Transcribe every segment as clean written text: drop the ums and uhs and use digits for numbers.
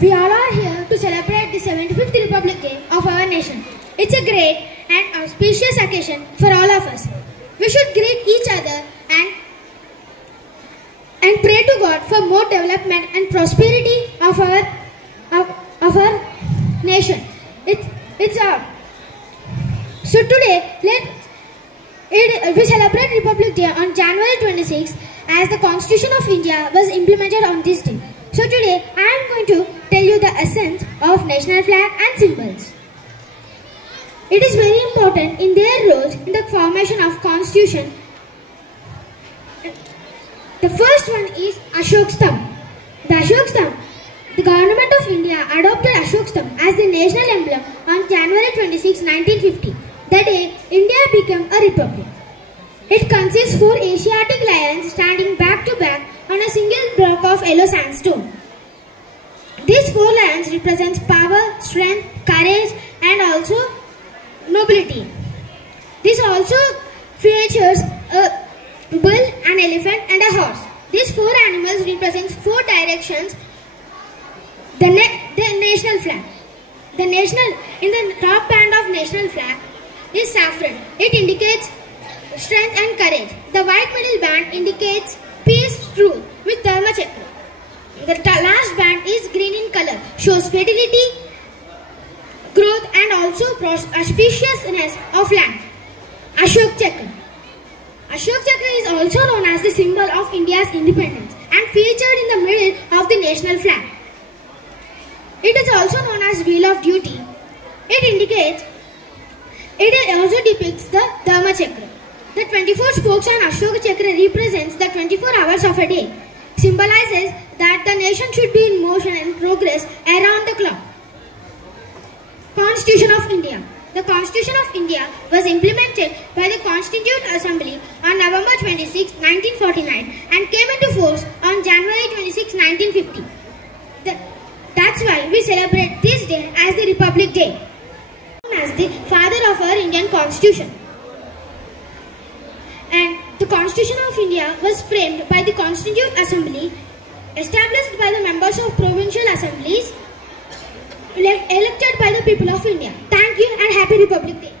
We all are here to celebrate the 75th Republic Day of our nation. It's a great and auspicious occasion for all of us. We should greet each other and pray to God for more development and prosperity of our nation. So today, we celebrate Republic Day on January 26th as the Constitution of India was implemented on this day. So today, I am going to tell you the essence of national flag and symbols. It is very important in their roles in the formation of Constitution. The first one is Ashok Stamp. The Ashok Stamp. The Government of India adopted Ashok Stamp as the national emblem on January 26, 1950. The day India became a republic. It consists 4 Asiatic lions standing back to back on a single block of yellow sandstone. These 4 lions represent power, strength, courage and also nobility. This also features a bull, an elephant and a horse. These 4 animals represent 4 directions. The national flag. In the top band of national flag is saffron. It indicates strength and courage. The white middle band indicates peace, truth with Dharma Chakra. The last band is green in color, shows fertility, growth and also auspiciousness of land. Ashok Chakra. Ashok Chakra is also known as the symbol of India's independence and featured in the middle of the national flag. It is also known as Wheel of Duty. It also depicts the Dharma Chakra. The 24 spokes on Ashoka Chakra represents the 24 hours of a day, symbolizes that the nation should be in motion and progress around the clock. Constitution of India. The Constitution of India was implemented by the Constituent Assembly on November 26, 1949 and came into force on January 26, 1950. That's why we celebrate this day as the Republic Day, known as the father of our Indian Constitution. And the Constitution of India was framed by the Constituent Assembly, established by the members of provincial assemblies, elected by the people of India. Thank you and Happy Republic Day.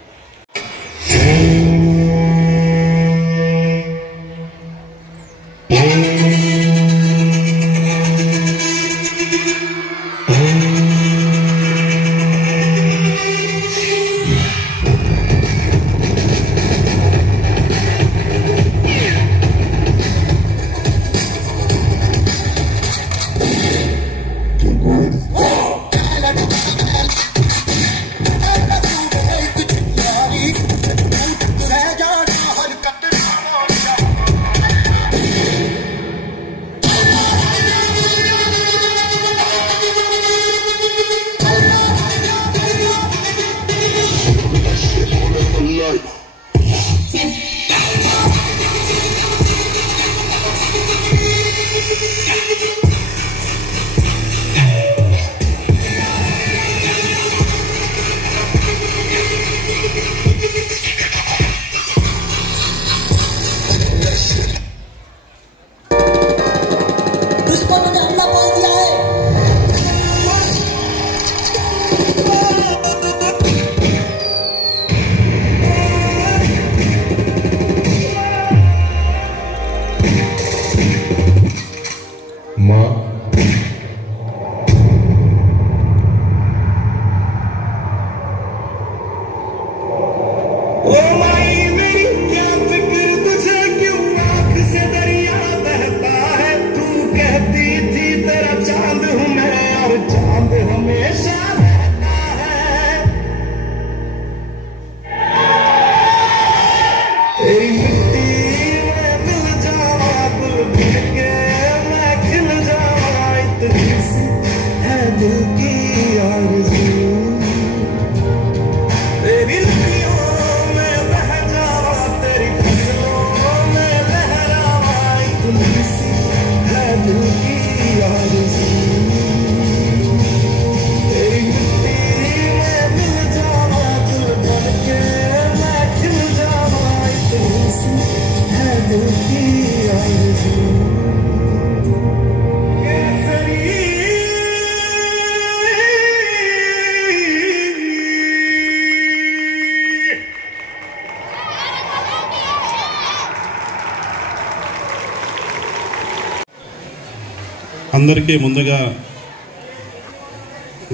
అందరికీ ముందుగా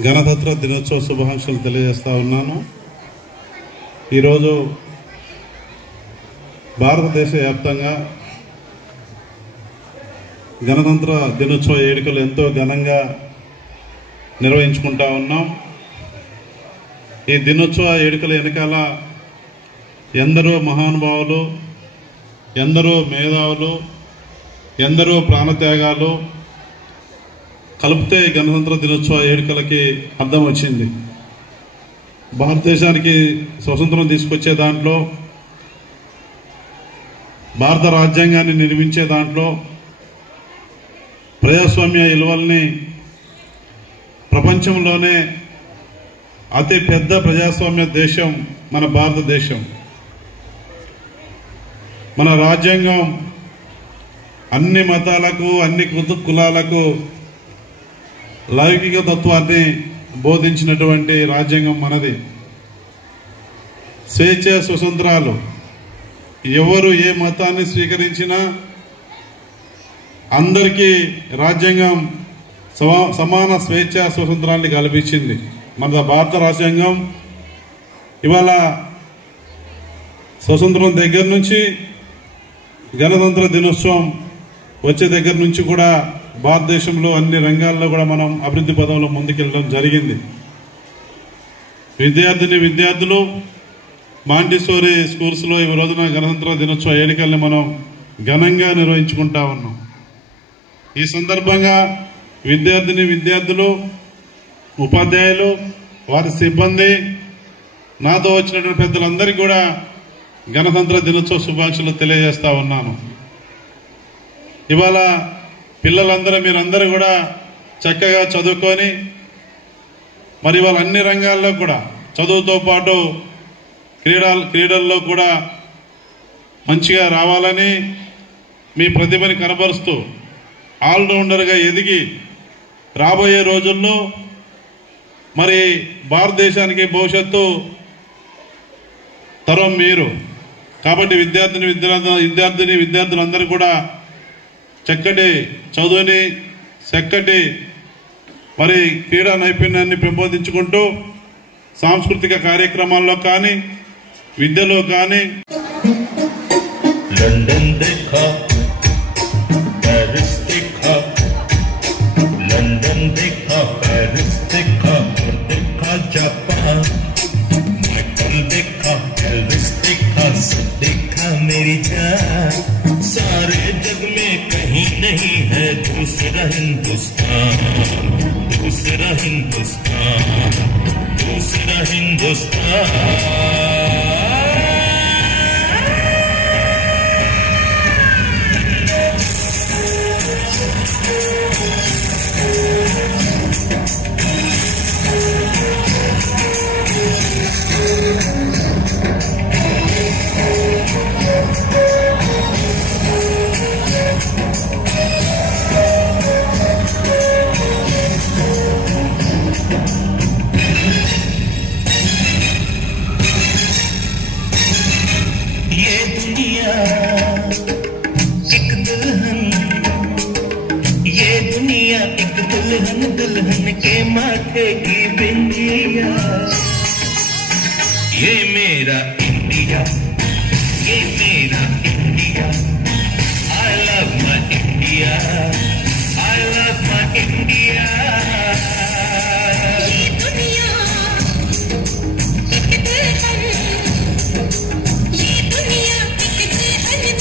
గణతంత్ర దినోత్సవ శుభాకాంక్షలు తెలియజేస్తా ఉన్నాను. ఈరోజు భారతదేశ వ్యాప్తంగా గణతంత్ర దినోత్సవ వేడుకలు ఎంతో ఘనంగా నిర్వహించుకుంటా ఉన్నాం. ఈ దినోత్సవ వేడుకల వెనకాల ఎందరో మహానుభావులు, ఎందరో మేధావులు, ఎందరో ప్రాణత్యాగాలు, కలిపితే గణతంత్ర దినోత్సవ వేడుకలకి అర్థం వచ్చింది. భారతదేశానికి స్వతంత్రం తీసుకొచ్చే దాంట్లో, భారత రాజ్యాంగాన్ని నిర్మించే దాంట్లో ప్రజాస్వామ్య విలువల్ని ప్రపంచంలోనే అతి పెద్ద ప్రజాస్వామ్య దేశం మన భారతదేశం. మన రాజ్యాంగం అన్ని మతాలకు, అన్ని కులాలకు లౌకిక తత్వాన్ని బోధించినటువంటి రాజ్యాంగం మనది. స్వేచ్ఛ స్వతంత్రాలు, ఎవరు ఏ మతాన్ని స్వీకరించినా అందరికీ రాజ్యాంగం సమాన స్వేచ్ఛ స్వతంత్రాన్ని కల్పించింది. మన భారత రాజ్యాంగం ఇవాళ స్వతంత్రం దగ్గర నుంచి గణతంత్ర దినోత్సవం వచ్చే దగ్గర నుంచి కూడా భారతదేశంలో అన్ని రంగాల్లో కూడా మనం అభివృద్ధి పదంలో ముందుకెళ్ళడం జరిగింది. విద్యార్థులు మాంటిసోరీ స్కూల్స్లో ఈ రోజున గణతంత్ర దినోత్సవ వేడుకల్ని మనం ఘనంగా నిర్వహించుకుంటా ఉన్నాం. ఈ సందర్భంగా విద్యార్థులు, ఉపాధ్యాయులు, వారి సిబ్బంది, నాతో వచ్చినటువంటి పెద్దలందరికీ కూడా గణతంత్ర దినోత్సవ శుభాకాంక్షలు తెలియజేస్తా ఉన్నాను. ఇవాళ పిల్లలందరూ, మీరందరూ కూడా చక్కగా చదువుకొని మరి ఇవాళ అన్ని రంగాల్లో కూడా చదువుతో పాటు క్రీడల్లో కూడా మంచిగా రావాలని, మీ ప్రతిభని కనబరుస్తూ ఆల్రౌండర్గా ఎదిగి రాబోయే రోజుల్లో మరి భారతదేశానికి భవిష్యత్తు తరం మీరు. కాబట్టి విద్యార్థులందరూ కూడా చక్కటి చదువుని, చక్కటి మరి క్రీడా నైపుణ్యాన్ని పెంపొందించుకుంటూ సాంస్కృతిక కార్యక్రమాల్లో కానీ, విద్యలో కానీ లండన్ देखा, पेरिस देखा, लंदन देखा, पेरिस देखा, देखा जापान, माइकल देखा, एल्विस देखा, सब देखा मेरी जान। सारे जग में कहीं नहीं है दूसरा हिंदुस्तान, दूसरा हिंदुस्तान, दूसरा हिंदुस्तान। दुल्हन के माथे की बिंदिया, ये मेरा इंडिया, ये मेरा India. I love my India, I love my India। ये दुनिया एक दुल्हन, ये दुनिया एक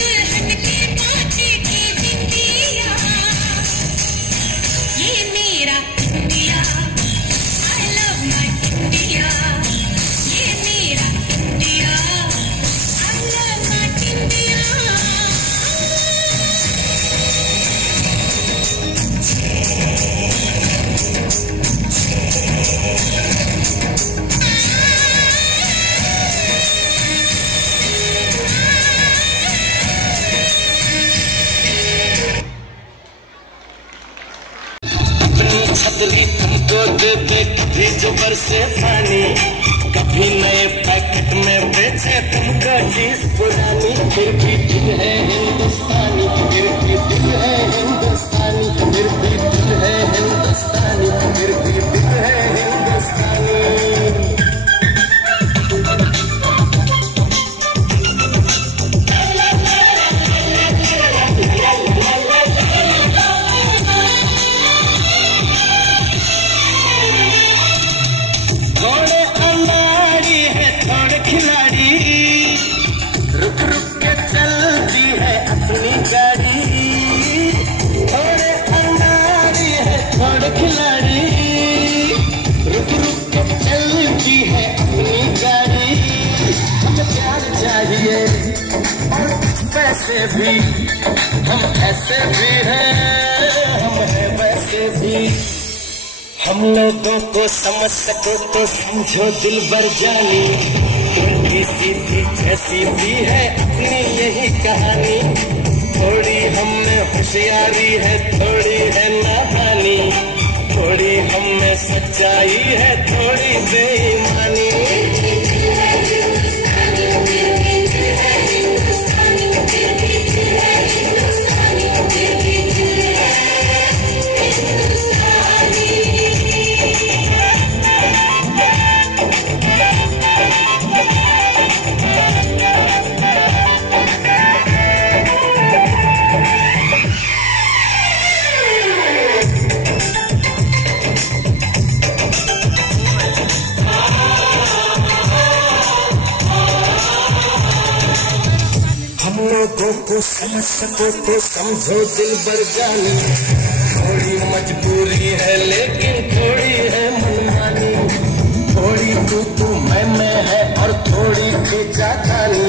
दुल्हन के माथे की बिंदिया, ये मेरा India, I love my India, ये मेरा India, I love my India। छतरी तुमको दे दे कभी जो बरसे पानी, कभी नए पैकेट में बेचे तुमको चीज पुरानी। फिर भी दिल है हिंदुस्तानी, फिर भी दिल है हिंदुस्तानी, फिर भी दिल है हिंदुस्तानी, फिर भी दिल है हिंदुस्तानी। थोड़े अनाड़ी है थोड़े खिलाड़ी, रुक रुक के चलती है अपनी गाड़ी। थोड़े अनाड़ी वैसे भी, हम ऐसे भी हैं, हम हैं वैसे भी। हम लोगों को समझ सको तो समझो दिल भर जानी, उल्टी सीधी जैसी भी है अपनी यही कहानी। थोड़ी हम में होशियारी है, थोड़ी है नादानी, थोड़ी हम में सच्चाई है, थोड़ी बेईमानी। लोगों को समझ सको तो समझो दिल भर जानी, थोड़ी मजबूरी है लेकिन थोड़ी है मनमानी, थोड़ी तू मैं है और थोड़ी खींचातानी।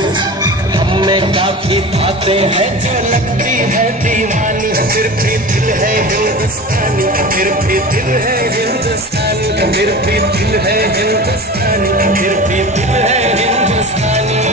हम में काफी बातें हैं जो लगती है दीवानी, फिर भी दिल है हिंदुस्तानी, फिर भी दिल है हिंदुस्तानी, फिर भी दिल है हिंदुस्तानी, फिर भी दिल है हिंदुस्तानी।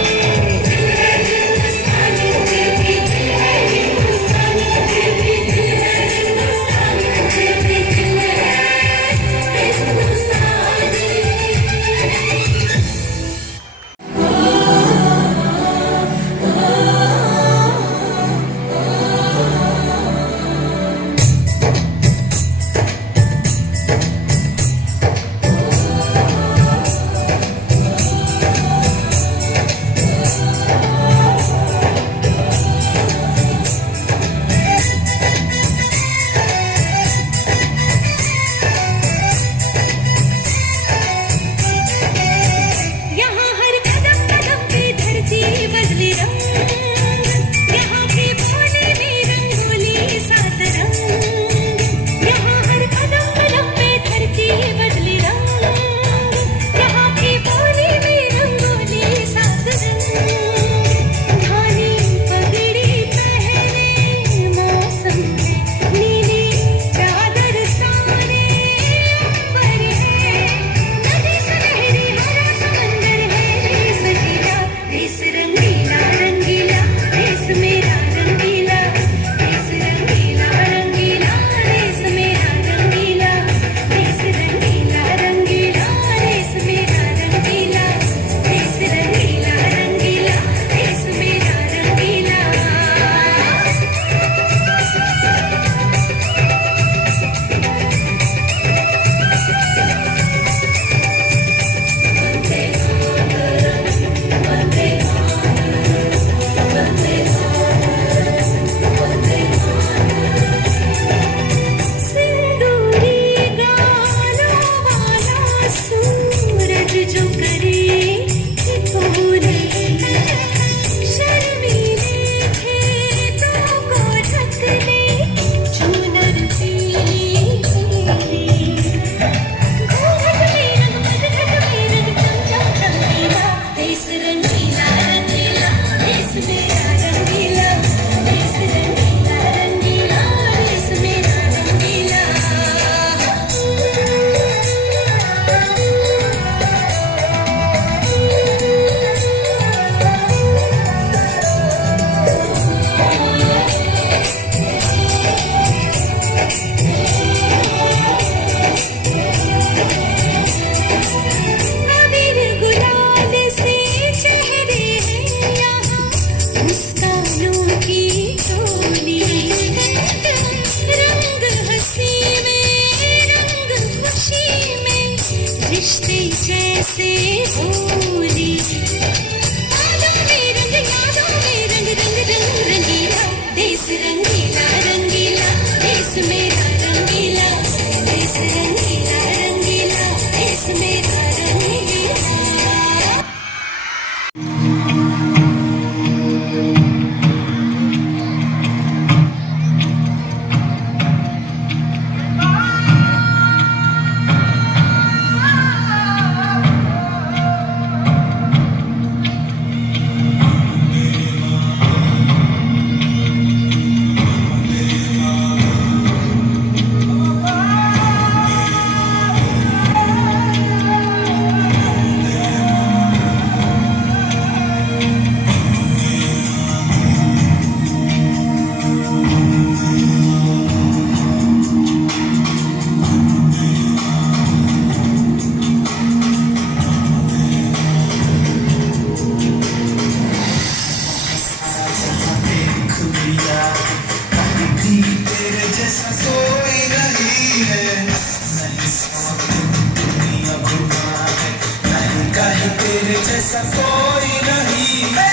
जैसा कोई नहीं है, दुनिया घुमा है, नहीं कहीं तेरे जैसा कोई नहीं है।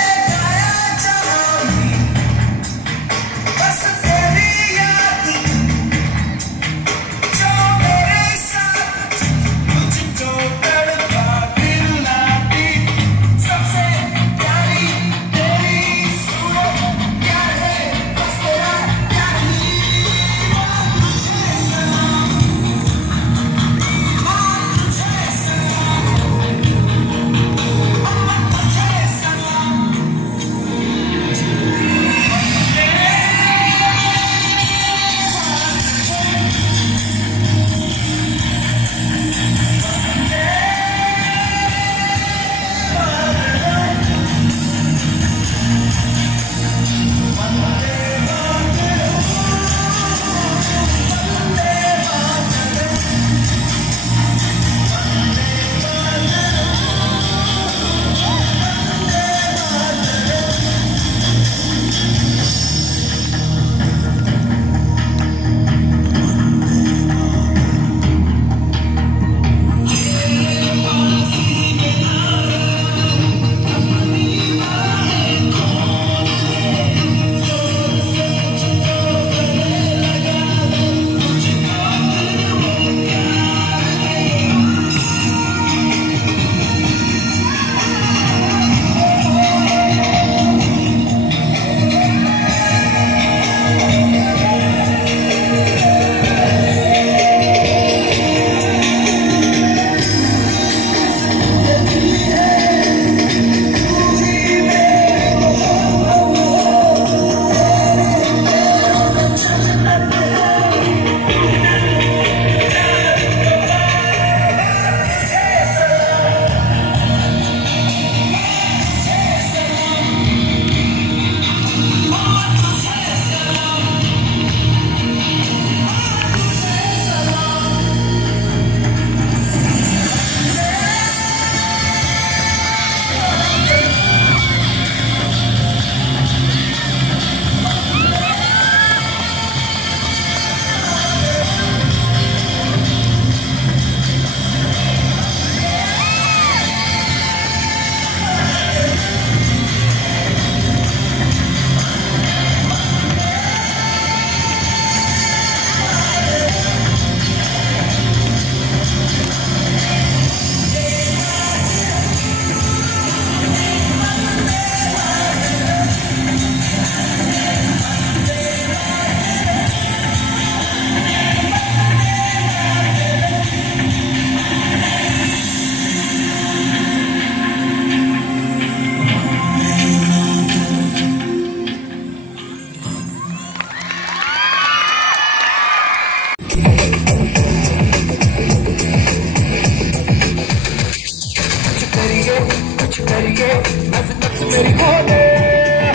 मेरी खोले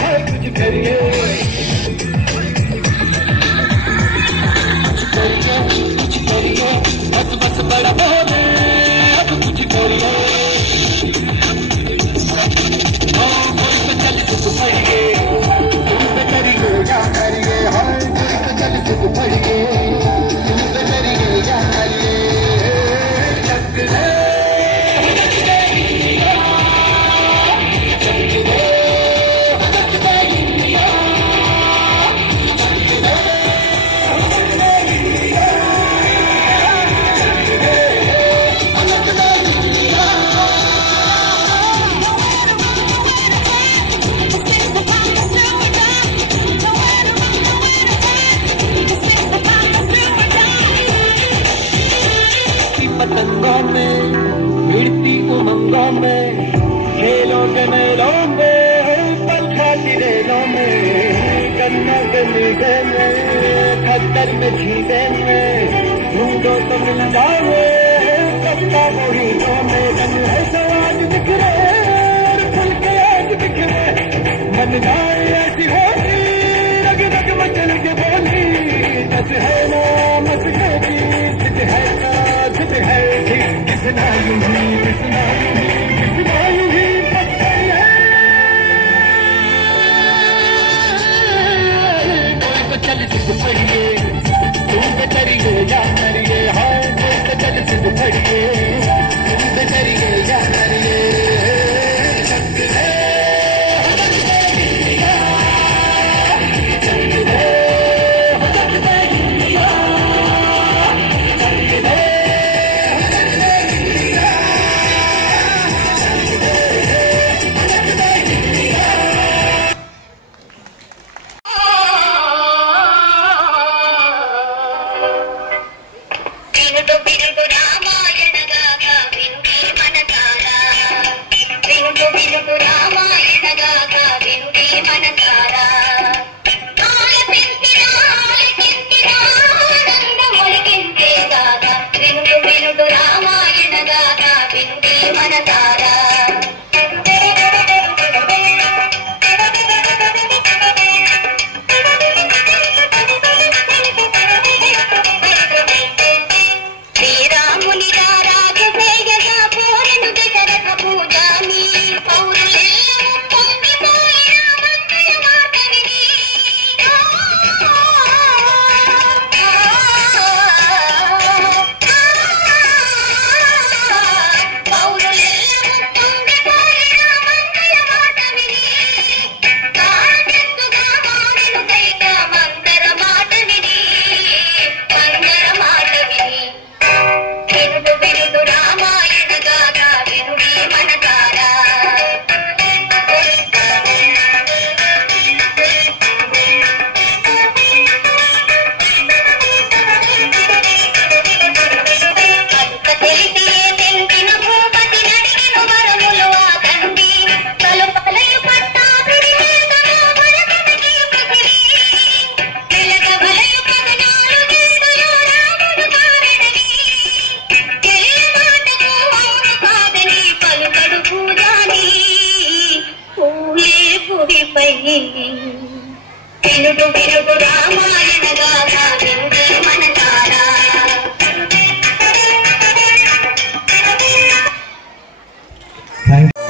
हर कुछ करिए, कुछ करिए, बस बस बड़ा बोले अब कुछ करिए। कोई तो चल सुख पड़िए, तुम पे करिए या करिए, हर कोई तो चल सुख पड़िए, तुम पे करिए या करिए। पतंगों में भिड़ती उमंगों में, खेलों के मेलों में, पल खाती रेलों में, गन्नों के मीठे में, खद्दर में छीटे में, ढूंढो तो मिल जाओ कस्ता मुहीनों में। रंग है सवाज बिखरे फुल के आज बिखरे, मन जाए ऐसी होली रग रग मचल के बोली। बस है ना मस्के की सिद्ध है ना सिद्ध है ठीक, किसना यूं ही किसना यूं ही किसना यूं ही बस है। कोई तो चल सिद्ध पड़िए, करिए या करिए हाँ चल सिद्ध करिए सिद्ध करिए या करिए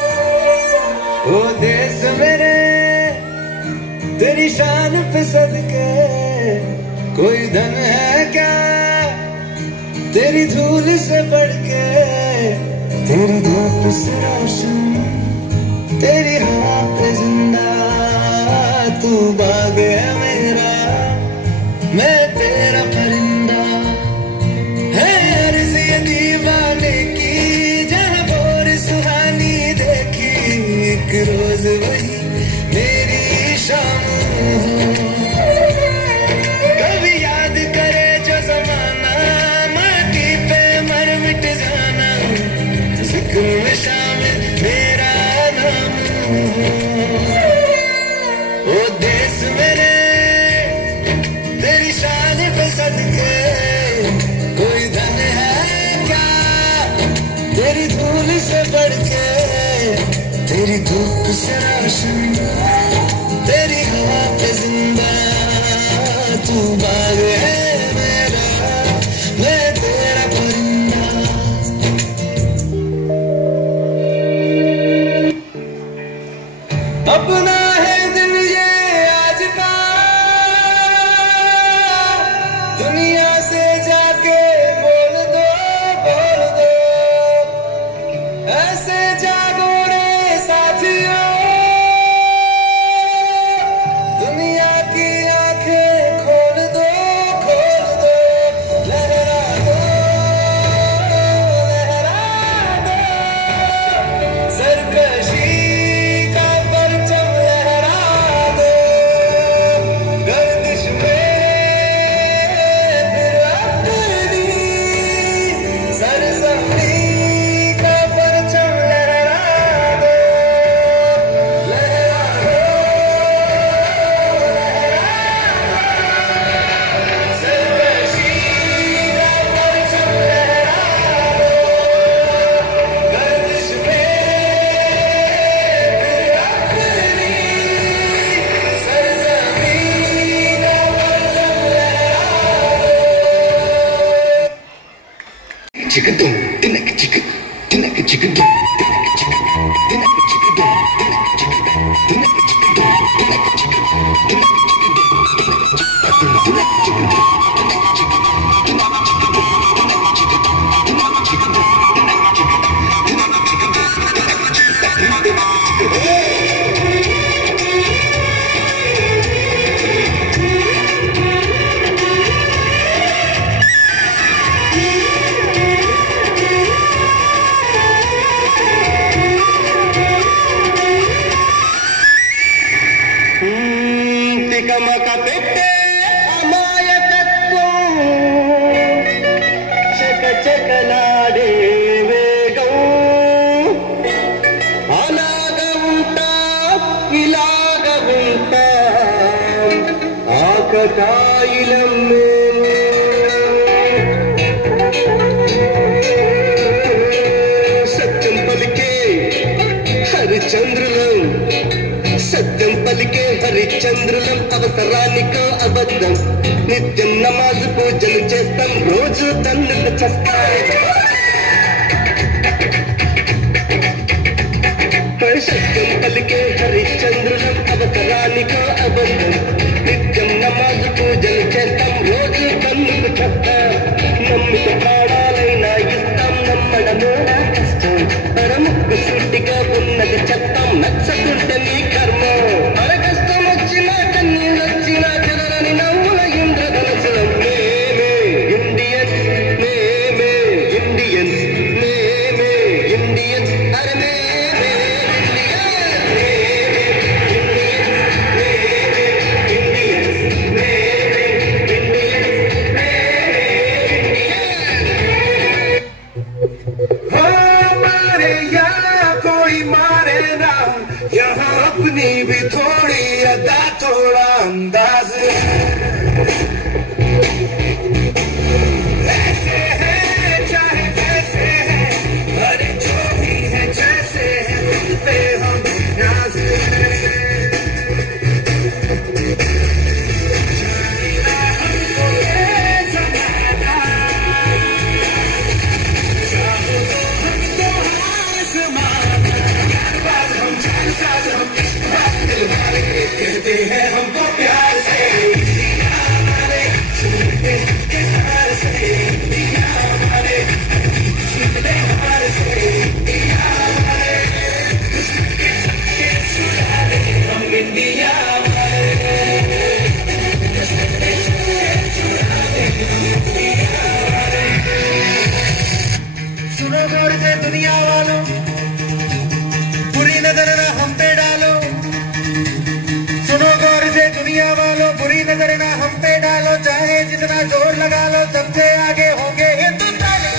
ओ देश मेरे तेरी शान पे सदके कोई धन है क्या तेरी धूल से बढ़ के तेरी धूप से रोशन तेरी हवा पे जिंदा तू बाग है मेरा मैं तेरा परिंदा है अर्ज़ ये दीवाने की जहाँ भोर सुहानी देखी एक रोज वही मेरी शाम कभी याद करे जो जमाना माटी पे मर मिट जाना जिक्र में शामिल मेरा नाम ओ देश मेरे तेरी शान पे सदके कोई धन है क्या तेरी धूल से बढ़ के तेरी धूप से रोशन तेरी हवा पे जिंदा तू बाग है मेरा मैं तेरा परिंदा अपना है दिन ये आज का दुनिया से जाके बोल दो ऐसे जागो रे साथियों दुनिया की आंखें खोल दो लहरा दो सरकशी का परचम लहरा दो गर्दिश में फिर अपनी सरजमी का परचम लहरा दो सरकशी का परचम लहरा दो गर्दिश में फिर अपनी सरजमी का परचम लहरा दो चिकन तुम तिनक चिकन तिनक चिकन तुम तिनक चिकन तिनक चिकन तुम तिनक चिकन तिनक चिकन तुम तिनक चिकन तिनक चिकन तिनक चिकन तिनक चिकन तिनक चिकन తికమక పెట్టే అమాయకత్వం చకచకలాడే వేగం అలాగ ఉంటా ఇలాగ ఉంటా ఆకతాయిలం సత్యం పలికే హరిచంద్రులం సత్యం పలికే హరిచంద్రులం అవసరానికో అబద్ధం నిత్యం నమాజు పూజలు చేస్తాం రోజు తన్నులు చస్తాయి సత్యం పలికే హరిచంద్రులం అవసరానికో అబద్ధం నిత్యం నమాజు పూజలు చేస్తాం రోజు తన్నులు చస్తాం నమ్మిక ప్రాణాలైనా ఇస్తాం నమ్మడమో కష్టం పరముక్కు సూటిగా ఉన్నది చట్టం నచ్చకుంటే నీ కర్మ మన కష్టం వచ్చినా కన్నీళ్ళు వచ్చినా చెదరని నవ్వుల ఇంద్రధనసులం మేమే ఇండియన్స్ మేమే ఇండియన్స్ మేమే ఇండియన్స్ అరే మేమే यहाँ अपनी भी थोड़ी अदा थोड़ा अंदाज ऐसे है चाहे जैसे है अरे जो भी है जैसे है खुद पे हम नाज हमको ये जमाना चाहो तो हमको आसमान हम कहते हैं हमको प्यार से हमारे सुनते प्यार से हमारे सुनते हार से हमारे हम इंडिया सुनो गौर से दुनिया वालों बुरी नजर ना हम पे डालो सुनो गौर से दुनिया वालों बुरी नजर ना हम पे डालो चाहे जितना जोर लगा लो सबसे आगे होंगे हिंदुस्तानी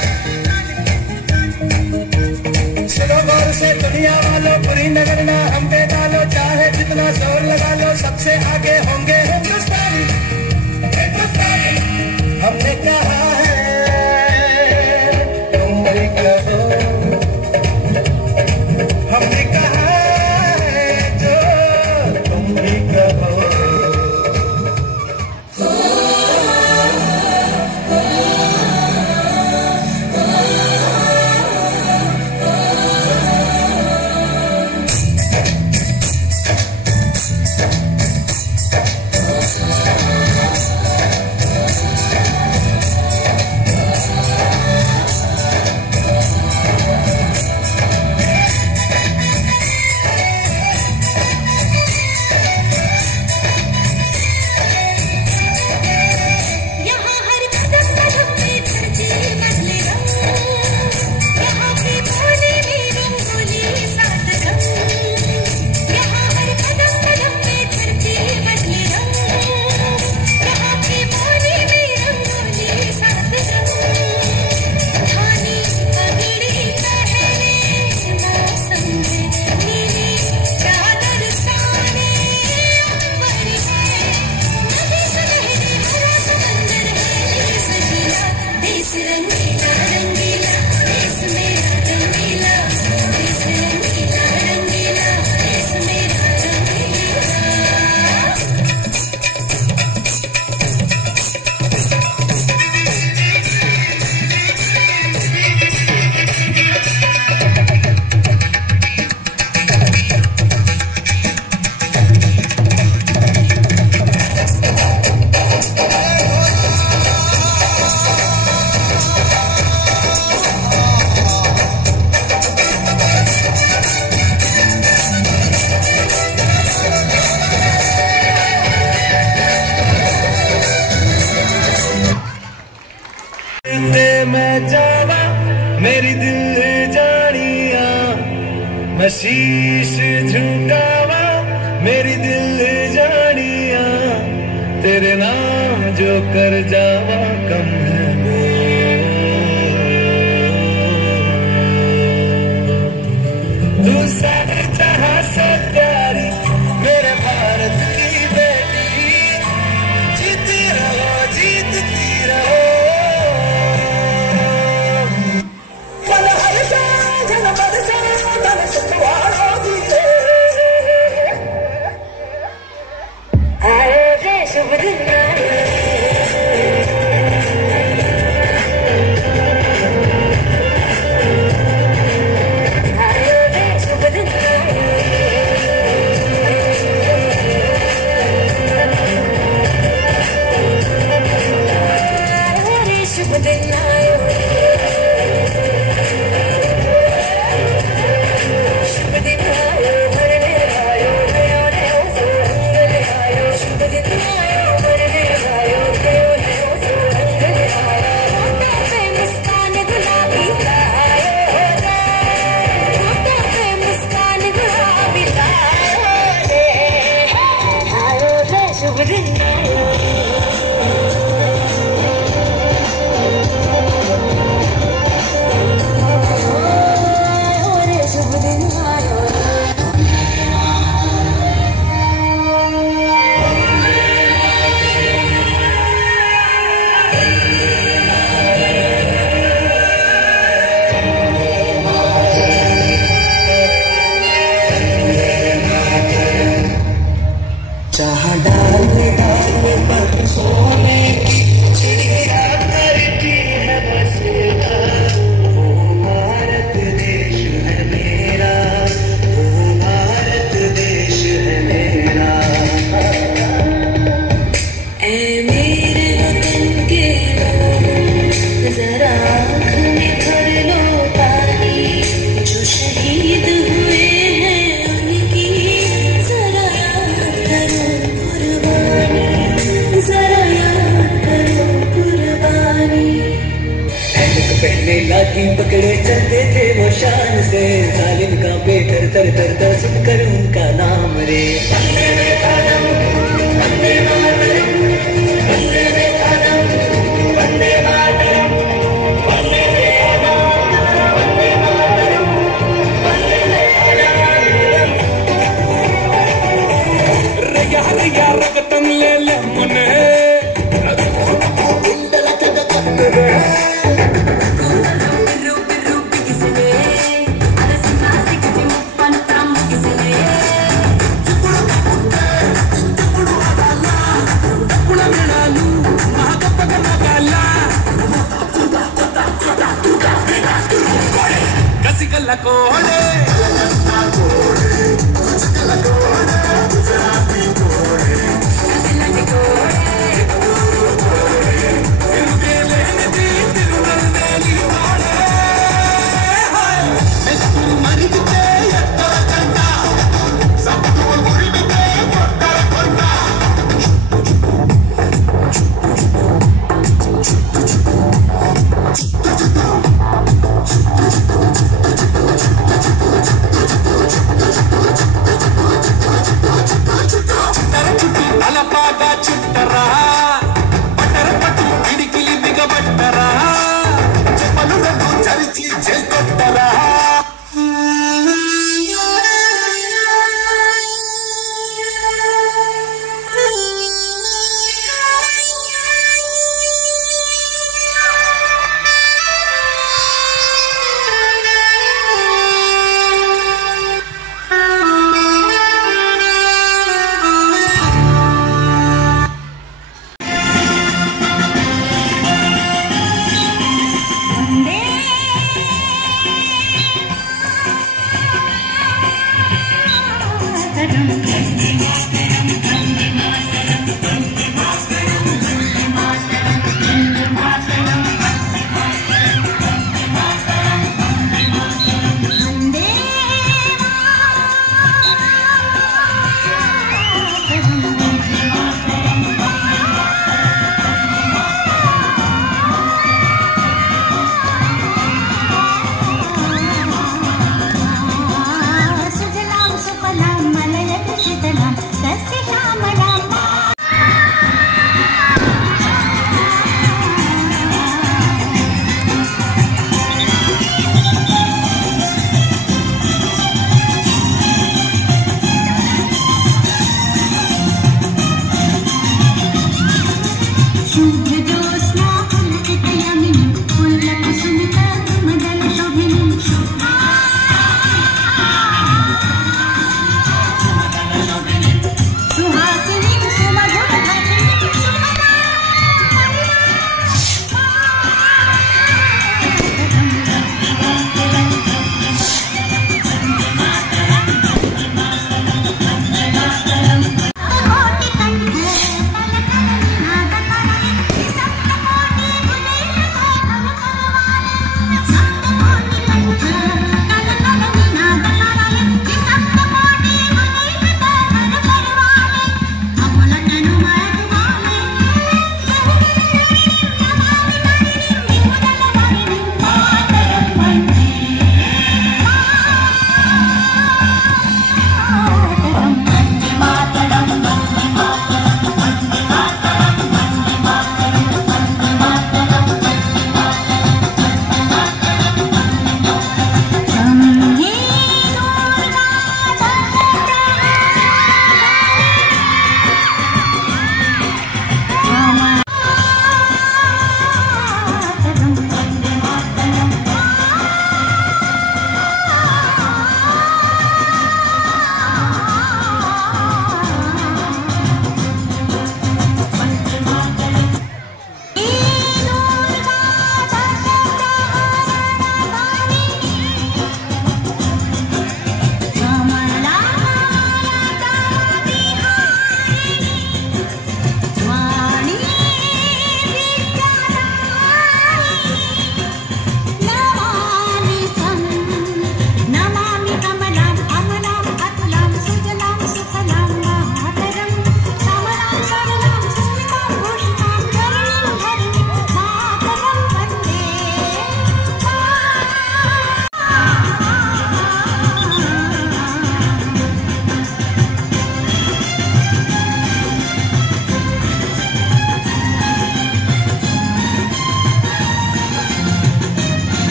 सुनो गौर से दुनिया वालों बुरी नजर ना हम पे डालो चाहे जितना जोर लगा लो सबसे आगे होंगे हिंदुस्तानी हमने कहा है तुम भी कहो हमने कहा है जो तुम भी कहो मेरी दिल जानिया मैं शीश झुकावा मेरी दिल जानिया तेरे नाम जो कर जावा कम है वो, तू सारे जहां से प्यारी मेरे भारत की बेटी, जीती रहो जीतती रहो। शुभ दिन लाठी पकड़े चलते थे वो शान से, जालिम का बेटर तर तर तर सुनकर उनका नाम रे। वंदे मातरम, वंदे मातरम, वंदे मातरम, वंदे मातरम, वंदे मातरम, वंदे मातरम, वंदे मातरम। रया रया रगतम ले ले मुने Gujarati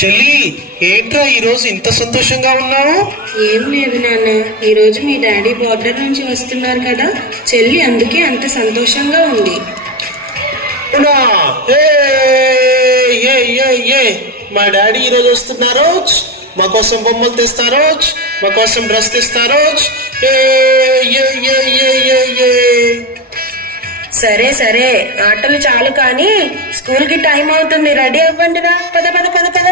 చెల్లి, ఏంట్రా ఈరోజు ఇంత సంతోషంగా ఉన్నావు? ఏం లేదు నాన్న, ఈరోజు మీ డాడీ బార్డర్ నుంచి వస్తున్నారు కదా, చెల్లి అందుకే అంత సంతోషంగా ఉంది. మా డాడీ ఈరోజు వస్తున్నారు, మా కోసం బొమ్మలు తెస్తారు, మా కోసం డ్రెస్ తెస్తారు. సరే సరే, ఆటలు చాలు కానీ స్కూల్ కి టైం అవుతుంది, రెడీ అవ్వండి రా. పద పద పద పద.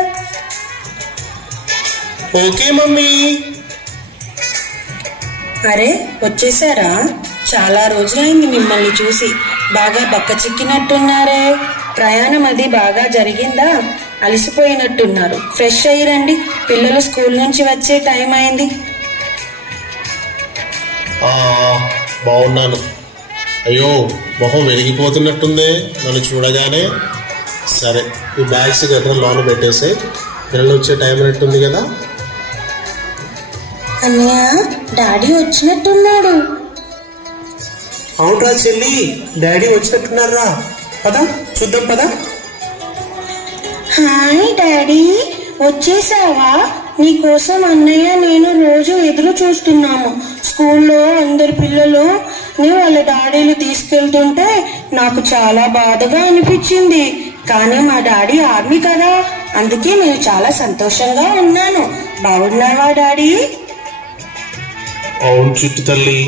Okay mummy. అరే వచ్చేసారా? చాలా రోజులైంది మిమ్మల్ని చూసి. బాగా బక్క చిక్కినట్టున్నారే. ప్రయాణం అది బాగా జరిగిందా? అలసిపోయినట్టున్నారు. ఫ్రెష్ అయ్యిరండి, పిల్లలు స్కూల్ నుంచి వచ్చే టైం అయింది. బాగున్నాను. అయ్యో, మొహం వెలిగిపోతున్నట్టుందే నన్ను చూడగానే. సరే, ఈ బ్యాగ్స్ గట్రా లోన పెట్టేసి పిల్లలు వచ్చే టైం అయినట్టుంది కదా. అన్నయ్య, డాడీ వచ్చినట్టున్నాడు. అవునరా చెల్లి, డాడీ వచ్చినట్టున్నారా. పద చూద్దాం, పద. హాయ్ డాడీ, వచ్చేసావా? నీకోసం అన్నయ్య నేను రోజు ఎదురు చూస్తున్నాము. స్కూల్లో అందరు పిల్లలు వాళ్ళ డాడీలు తీసుకెళ్తుంటే నాకు చాలా బాధగా అనిపించింది. కానీ మా డాడీ ఆర్మీ కదా, అందుకే నేను చాలా సంతోషంగా ఉన్నాను. బాగున్నావా డాడీ? అవును చిట్టి తల్లి,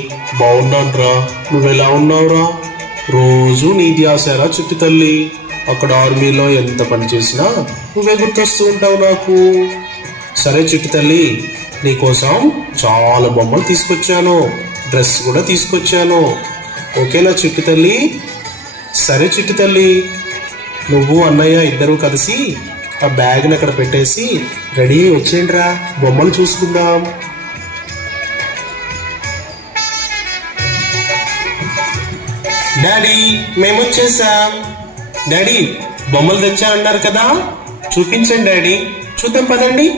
బాగున్నానురా. నువ్వెలా ఉన్నావురా? రోజు నీ ధ్యాసరా చిట్టి తల్లి. అక్కడ ఆర్మీలో ఎంత పని చేసినా నువ్వే గుర్తొస్తూ ఉంటావు నాకు. సరే చిట్టి తల్లి, నీకోసం చాలా బొమ్మలు తీసుకొచ్చాను, డ్రెస్ కూడా తీసుకొచ్చాను. ఓకేనా చిట్టి తల్లి? సరే చిట్టి తల్లి, నువ్వు అన్నయ్య ఇద్దరు కలిసి ఆ బ్యాగ్ని అక్కడ పెట్టేసి రెడీ అయ్యి వచ్చేయండి రా, బొమ్మలు చూసుకుందాం. డాడీ, మేము వచ్చేసాం. డాడీ, బొమ్మలు తెచ్చా అన్నారు కదా, చూపించండి డాడీ, చూద్దాం పదండి.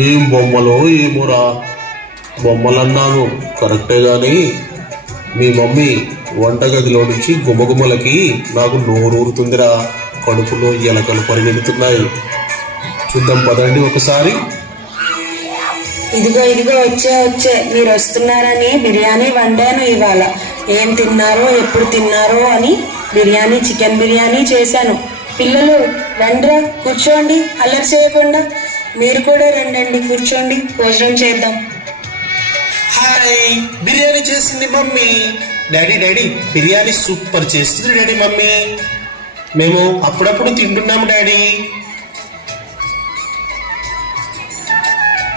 ఏం బొమ్మలో ఏమోరా. బొమ్మలన్నాను కరెక్టే గాని మీ మమ్మీ వంటగదిలో నుంచి గుమగుమలకి నాకు నోరూరుతుందిరా. కడుపులో ఎలకలు పరిగెడుతున్నాయి. చూద్దాం పదండి ఒకసారి. ఇదిగో ఇదిగో, వచ్చే మీరు వస్తున్నారని బిర్యానీ వండాను ఇవాళ. ఏం తిన్నారో ఎప్పుడు తిన్నారో అని బిర్యానీ, చికెన్ బిర్యానీ చేశాను. పిల్లలు రండ్రా, కూర్చోండి, అల్లరి చేయకుండా. మీరు కూడా రండి, కూర్చోండి, భోజనం చేద్దాం. హాయ్, బిర్యానీ చేసింది mummy. Daddy daddy, biryani super చేస్తుంది డాడీ మమ్మీ. మేము అప్పుడప్పుడు తింటున్నాము డాడీ.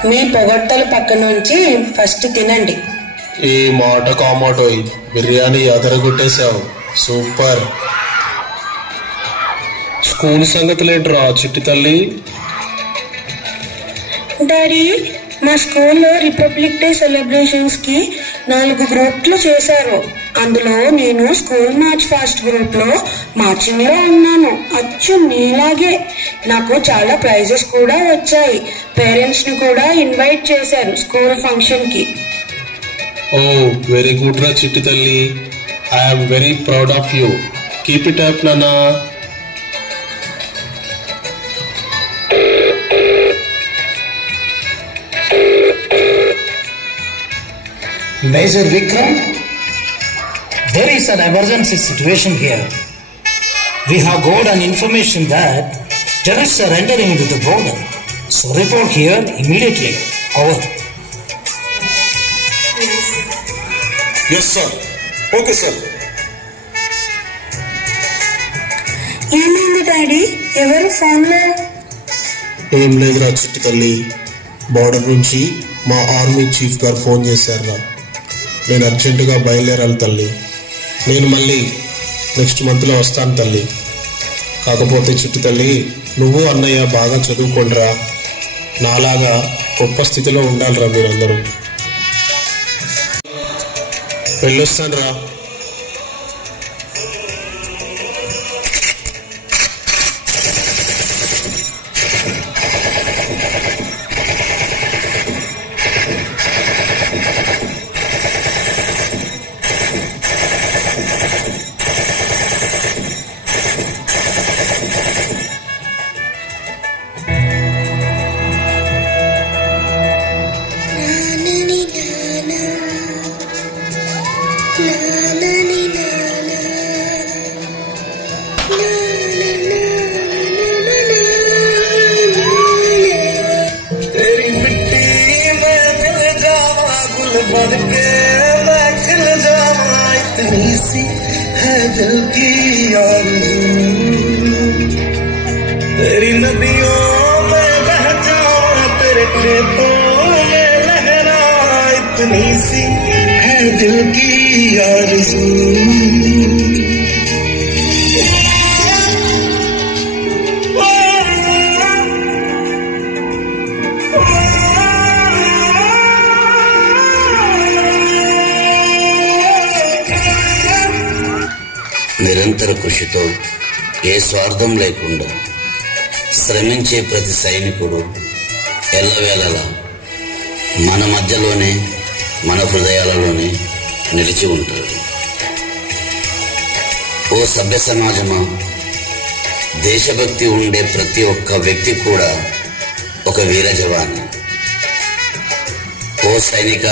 మీ పొగడ్తల పక్క నుంచి ఫస్ట్ తినండి. ఈ మాట కామాటో, బిర్యానీ అదరగొట్టేశావు, సూపర్. స్కూల్ సంగతులేంట్రా చిట్టి తల్లి? డాడీ, మా స్కూల్లో రిపబ్లిక్ డే సెలబ్రేషన్స్ కి 4 గ్రూప్లు చేశారు. అందులో నేను స్కూల్ మార్చ్ ఫాస్ట్ గ్రూప్ లో మార్చింగ్ లో ఉన్నాను. అచ్చు మీలాగే నాకు చాలా ప్రైజెస్ కూడా వచ్చాయి. పేరెంట్స్ ని కూడా ఇన్వైట్ చేశారు స్కూల్ ఫంక్షన్ కి. ఓ వెరీ గుడ్ రా చిట్టి తల్లి. I'm very proud of you. Keep it up నానా. Major Vikram, there is an emergency situation here. We have got an information that terrorists are entering into the border. So report here immediately. Over. Yes sir. Okay sir. ఏమైంది daddy? ఎవరు phone లో? ఏం లేదురా చిట్టి తల్లి, border నుంచి మా army chief గారు ఫోన్ చేశారు. నేను అర్జెంటుగా బయలుదేరాలి తల్లి. నేను మళ్ళీ నెక్స్ట్ మంత్లో వస్తాను తల్లి. కాకపోతే చిట్టి తల్లి, నువ్వు అన్నయ్య బాగా చదువుకోండిరా. నాలాగా గొప్ప స్థితిలో ఉండాలిరా మీరందరూ. వెళ్ళొస్తాను రా. पद के मैं खिल जाऊं, इतनी सी है दिल की आरज़ू। तेरी नदियों में बह जाऊं, तेरे खेतों में लहरा, इतनी सी है दिल की आरज़ू। నిరంతర కృషితో ఏ స్వార్థం లేకుండా శ్రమించే ప్రతి సైనికుడు ఎల్లవేళలా మన మధ్యలోనే, మన హృదయాలలోనే నిలిచి ఉంటాడు. ఓ సభ్య సమాజమా, దేశభక్తి ఉండే ప్రతి ఒక్క వ్యక్తి కూడా ఒక వీర జవాన్. ఓ సైనిక,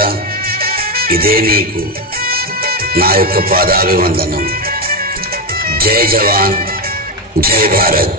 ఇదే నీకు నా యొక్క పాదాభివందనం. జై జవాన్, జై భారత్.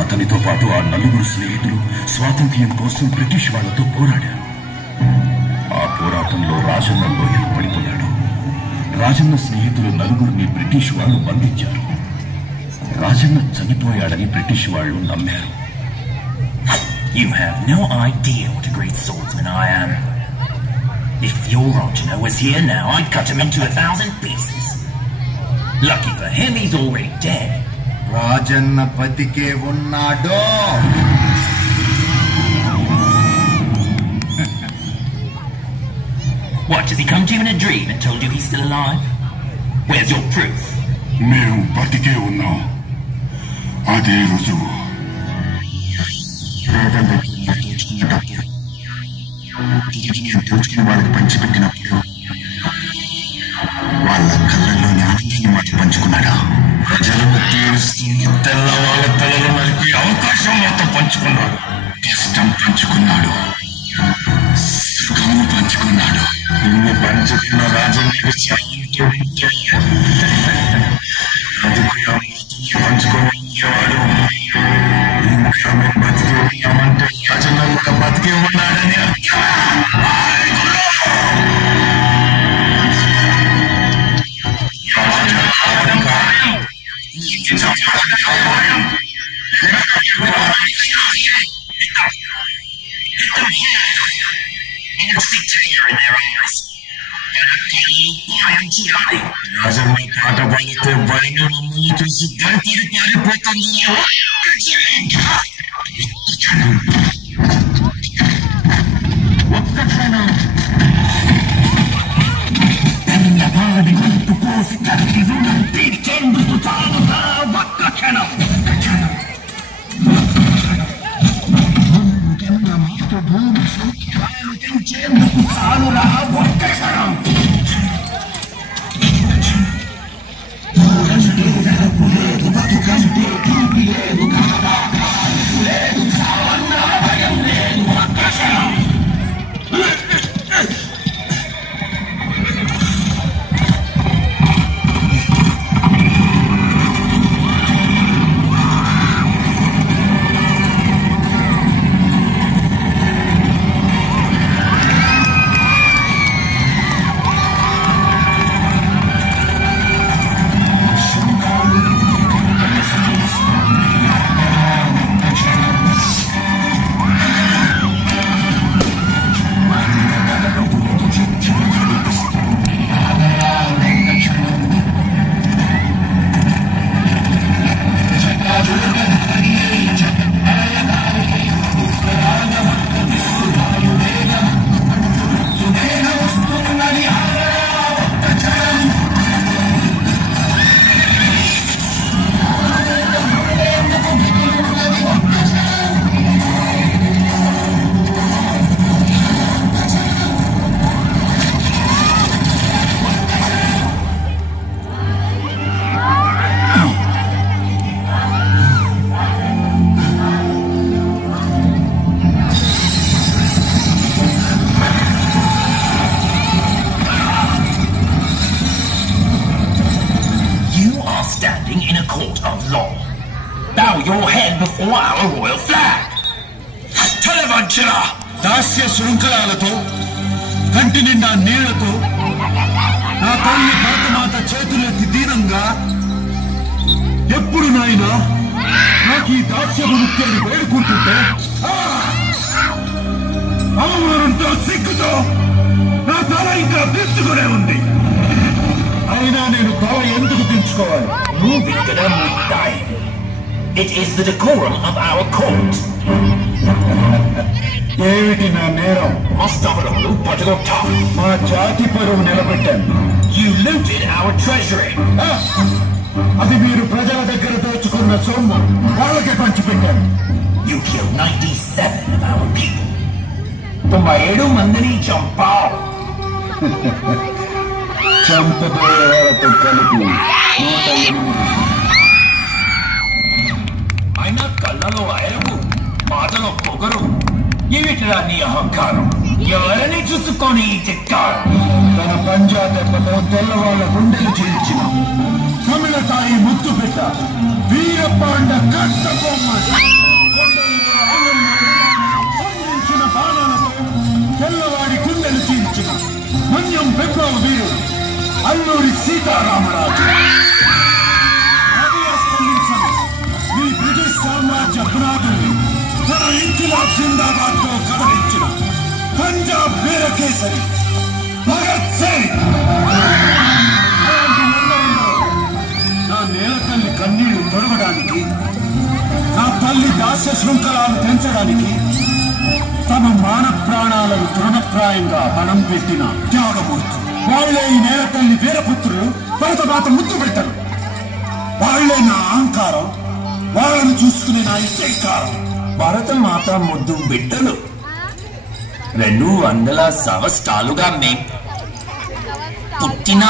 అతనితో పాటు ఆ నలుగురు స్నేహితులు స్వాతంత్ర్యం కోసం బ్రిటిష్ వాళ్లతో పోరాడారు. ఆ పోరాటంలో రాజన్న లోయలో పడిపోయాడు. రాజన్న స్నేహితులు నలుగురిని బ్రిటిష్ వాళ్లు బంధించారు. రాజన్న చనిపోయాడని బ్రిటిష్ వాళ్లు నమ్మారు. You have no idea what a great swordsman I am. If your Rajana was here now, I'd cut him into 1,000 pieces. Lucky for him, he's already dead. Rajanna బతికే ఉన్నాడో. What, has he come to you in a dream and told you he's still alive? Where's your proof? మేము బతికే ఉన్నాం, అదే రుజువు. దోచుకుని వాళ్ళకి పంచిపెట్టినప్పుడు వాళ్ళ కళ్ళల్లోని ఆనందాన్ని మాకు పంచుకున్నాడు. ప్రజలను తీరుస్తూ తెల్లవాళ్ళ తలలో నరికి అవకాశం మొత్తం పంచుకున్నాడు. ఇష్టం పంచుకున్నాడు, సుఖము పంచుకున్నాడు. ఇన్ని పంచుకున్న రాజన్నకు అది పంచుకొని ఉండేవాడు. ఇంకా మేము బతికే ఉన్నామంటే రాజన్న కూడా బతికే ఉన్నాడని I can see terror in their eyes. చూడాలి. రాజమ్మ పాట పాడితే భయం మమ్మల్ని చూసి గంటీలు పారిపోతుంది. ఒక్క క్షణం తెల్లవాడి గొంతు కోసి కట్టి రుణం తీర్చేందుకు చాలుగా ఒక్క క్షణం. మాతృభూమి సూత్రాలు తెంచేందుకు చాలురా ఒక్క క్షణం. లేదు బతుకంటే చూపి లేదు కాదా లేదు సావన్నా భయం లేదు ఒక్క క్షణం. దాస్య శృంఖలాలతో కంటి నిండా నీళ్లతో నా తల్లి భారతమాత చేతులెత్తి దీనంగా ఎప్పుడు నాయనా నాకు ఈ దాస్య ముక్తిని వేడుకుంటుంటే అవమానంతో సిగ్గుతో నా తల ఇంకా దించుకునే ఉంది. అయినా నేను తల ఎందుకు దించుకోవాలి? It is the decorum of our court. ఏమిటి నా నేరం? మస్తవరములు పడగొట్టా మా జాతి పరువు నిలబెట్టాను. You looted our treasury. అది మీరు ప్రజల దగ్గర దోచుకున్న సొమ్ము వాళ్ళకే పంచిపెట్టారు. You killed 97 of our people. 97 మందిని చంపావు. చంపబోయే వాళ్ళతో కలిపి 108. అయినా కళ్ళలో అయరు మాటలో పొగరు. ఏమిటిరా నీ అహంకారం? ఎవరిని చూసుకొని ఈ చిక్కారు? తన పంజా దెబ్బతో తెల్లవాళ్ళ గుండెలు చీల్చిన తమిళ తాయి ముద్దు పెట్ట వీరపాండ కట్టబొమ్మ సంధించిన బాణాలతో తెల్లవాడి గుండెలు చీల్చిన మన్యం విప్లవ వీరుడు అల్లూరి సీతారామరాజు. మీ బ్రిటిష్ సామ్రాజ్య పునాదుల్ని తన ఇంకిలాబ్ జిందాబాద్ తో కదలించిన పంజాబ్ వీరకేసరి భగత్ సింగ్. నా నేల తల్లి కన్నీళ్లు తొడవడానికి, నా తల్లి దాస్య శృంఖలాలు పెంచడానికి తమ మాన ప్రాణాలను తృణప్రాయంగా హణం పెట్టిన త్యాగమూర్తి. వాళ్లే ఈ నేల తల్లి వీరపుత్రులు. భరతమాత ముద్దు పెట్టరు. వాళ్లే నా అహంకారం. వాళ్ళను చూసుకునే నా ఇష్టంకారం. భారతమాత ముద్దు బిడ్డలు 200 సంవత్సరాలుగా మేం పుట్టిన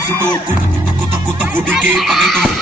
కసితో కుత కుత కుత కుత ఉడికే పగతో